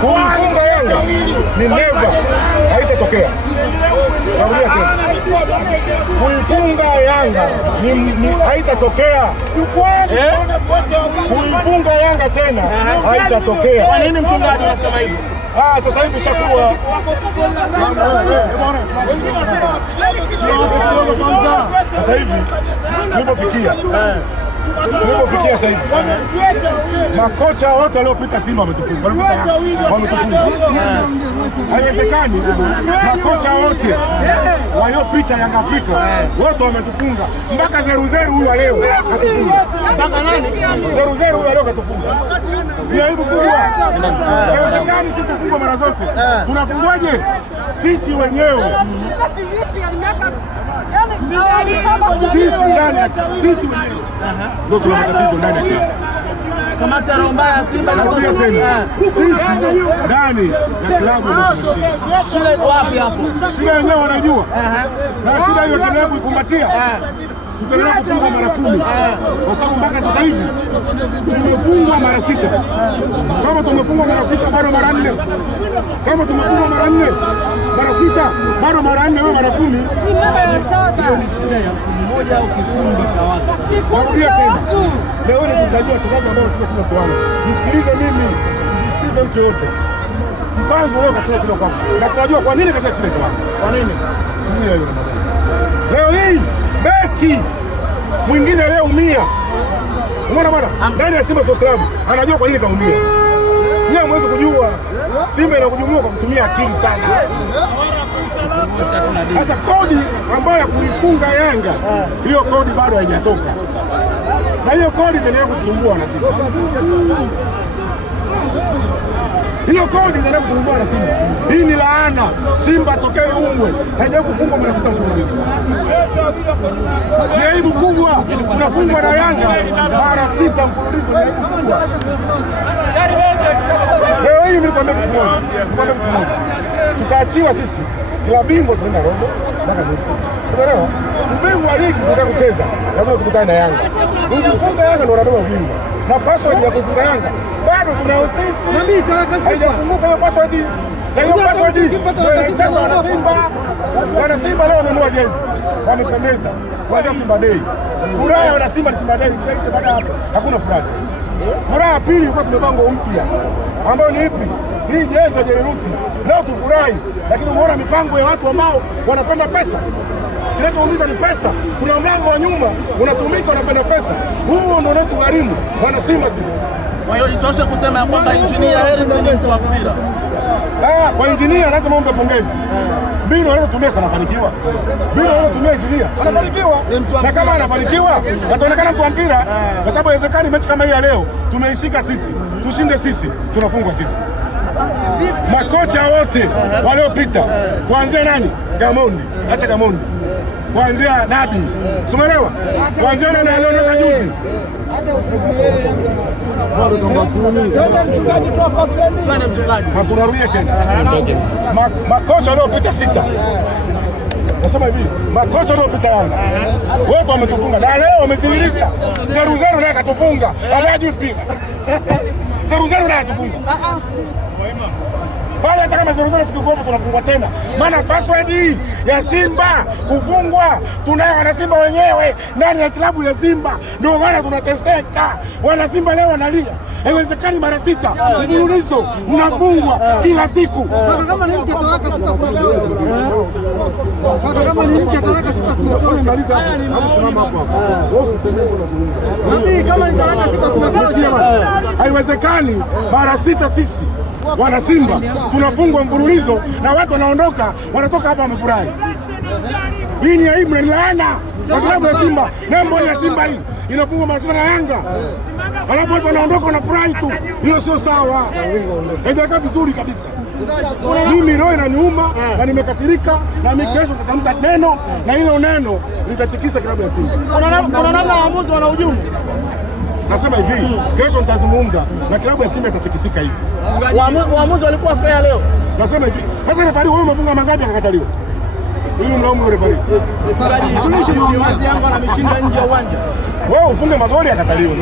Kuifunga Yanga ni never, haitatokea. Narudia tena, kuifunga Yanga ni haitatokea. Kuifunga Yanga tena haitatokea. Kwa nini mchungaji anasema hivyo? Sasa hivi shakuwa sasa hivi tulipofikia sasa hivi makocha wote waliopita Simba wametufunga. Haiwezekani makocha wote waliopita Yanga Afrika wote wametufunga, mpaka Zeruzeru huyu leo katufunga. Mpaka nani? Zeruzeru huyu leo katufunga. Ni aibu kubwa. Haiwezekani sisi tufungwe mara zote. Tunafungwaje? Sisi wenyewe sisi wenyewe ndio tuna matatizo ndani ya klabu. Kamati ya roho mbaya Simba inakuja tena. Sisi ndani ya klabu ndio tunashida. Shida iko wapi hapo? Shida wenyewe wanajua. Na shida hiyo tunaendelea kuikumbatia. Tutaendelea kufungwa mara 10. Kwa sababu mpaka sasa hivi tumefungwa mara 6. Kama tumefungwa mara 6 bado mara 4. Kama tumefungwa mara 4, mara 6, bado mara 4 au mara 10. Hiyo ni shida ya mtu mmoja au kikundi cha watu. Narudia tena. Leo ni kutajia wachezaji ambao wanacheza timu kwa. Nisikilize mimi, nisikilize mtu yote. Mpanzo leo kacheza timu kwa. Na tunajua kwa nini kacheza timu kwa. Kwa nini? Tumia hiyo Ramadhani. Leo hii beki mwingine leo umia. Umeona bwana? Ndani ya Simba Sports Club anajua kwa nini kaumia. Yeye mwezi kujua Simba inakujumua kwa kutumia akili sana. Sasa kodi ambayo ya kuifunga Yanga, hiyo kodi bado haijatoka. Na hiyo kodi itaendelea kutusumbua na Simba. Hiyo kodi itaendelea kutusumbua na Simba. Hii ni laana. Simba atokee umwe. Haijawahi kufungwa mara 6 mfululizo. Ni aibu kubwa. Tunafungwa na Yanga mara 6 mfululizo. Ni aibu kubwa. Leo hii nilikwambia kitu moja. Tukaachiwa sisi. Klabu bingwa tunaenda robo mpaka nusu. Unaelewa? Ubingwa wa ligi tunataka kucheza. Lazima tukutane na Yanga. Ukifunga Yanga ndio unabeba ubingwa. Na password ya kufunga Yanga bado tunao sisi. Haijafunguka hiyo password. Na hiyo password ndio wana Simba leo wamenunua jezi. Wamependeza. Kuanzia Simba Day. Furaha wana Simba ni Simba Day. Kisha baada hapo hakuna furaha. Furaha ya pili ilikuwa tumevaa nguo mpya. Ambayo ni ipi? Hii jezi ya Jairuti. Leo tufurahi, lakini umeona mipango ya watu ambao wanapenda pesa. Kinachoumiza ni pesa. Kuna mlango wa nyuma unatumika, unapenda pesa. Huo ndio unaotugharimu wana Simba sisi. Kwa hiyo itoshe kusema kwamba Engineer Hersi ni mtu wa mpira. Kwa Engineer lazima umpe pongezi. Mbinu anazotumia sana anafanikiwa. Mbinu anazotumia Engineer anafanikiwa. Na kama anafanikiwa, ataonekana mtu wa mpira. Kwa sababu haiwezekani mechi kama hii ya leo tumeishika sisi, tushinde sisi, tunafungwa sisi. Makocha wote waliopita kuanzia nani? Gamondi, acha Gamondi. Kuanzia Nabi. Umeelewa? Kuanzia nani aliondoka juzi? Masunarudia tena. Makocha waliopita 6. Nasema hivi, makocha waliopita Yanga wote wametufunga. Na leo wamezililisha. Zeruzeru naye katufunga. Hawajui mpira. Zeruzeru naye katufunga. Bali hata kama Zeruzeru sikikuwepo tunafungwa tena. Maana password hii ya Simba kufungwa tunayo wana Simba wenyewe ndani ya klabu ya Simba. Ndio maana tunateseka. Wana Simba leo wanalia. Haiwezekani mara 6 mfululizo mnafungwa kila siku. Kama ni mke talaka sitafunga. Kama ni mke talaka sitafunga. Haya ni msimamo hapo hapo. Wewe useme unazungumza. Kama ni talaka sitafunga. Haiwezekani mara 6 sisi wana Simba tunafungwa mfululizo na watu wanaondoka, wanatoka hapa wamefurahi. Hii ni aibu na laana kwa sababu ya Simba. Nembo ya Simba hii inafungwa mara 6 na Yanga, alafu watu wanaondoka wanafurahi tu. Hiyo sio sawa, haijakaa vizuri kabisa. Mimi roho inaniuma na nimekasirika, na mimi kesho nitatamka neno na hilo neno litatikisa klabu ya Simba. Kuna namna waamuzi wana ujumbe. Nasema hivi, kesho nitazungumza na klabu ya Simba itatikisika hivi. Waamuzi walikuwa fair leo. Nasema hivi, sasa refari wewe umefunga mangapi akakataliwa? Ili mlaumu refari. Tulishi maamuzi Yanga ameshinda nje ya uwanja. Wewe ufunge magoli akataliwa.